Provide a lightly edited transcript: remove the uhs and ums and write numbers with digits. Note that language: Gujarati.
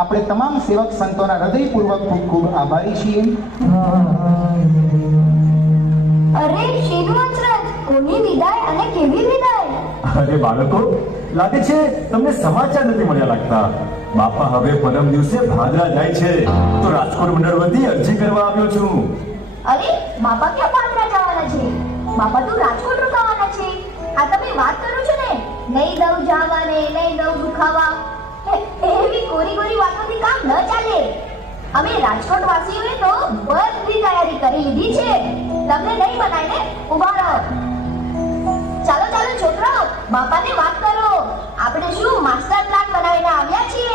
આપણે તમામ સેવક સંતોના હૃદયપૂર્વક ખૂબ ખૂબ આભારી છીએ. અરે શેનું અચરજ, કોની વિદાય અને કેવી વિદાય? અરે બાળકો, લાગે છે તમને સમાચાર નથી મળ્યા લાગતા. બાપા હવે પરમ દિવસે ભાદરા જાય છે, તો રાજકોટ મંડળ વતી અરજી કરવા આવ્યો છું. અરે બાપા ક્યાં પાદરા જવાના છે? બાપા તો રાજકોટ રોકાવાના છે. આ તમે વાત કરો છો ને, નહીં દઉં જાવાને, નહીં દઉં દુખાવા, એવી કોરી કોરી વાતોથી કામ ન ચાલે. અમે રાજકોટ વાસીઓએ તો બધી તૈયારી કરી લીધી છે. તમને નહીં મનાય ને? ઉભા રહો. ચાલો ચાલો છોકરાઓ, બાપાને વાત કરો. આપણે શું માસ્ટર પ્લાન બનાવીને આવ્યા છીએ.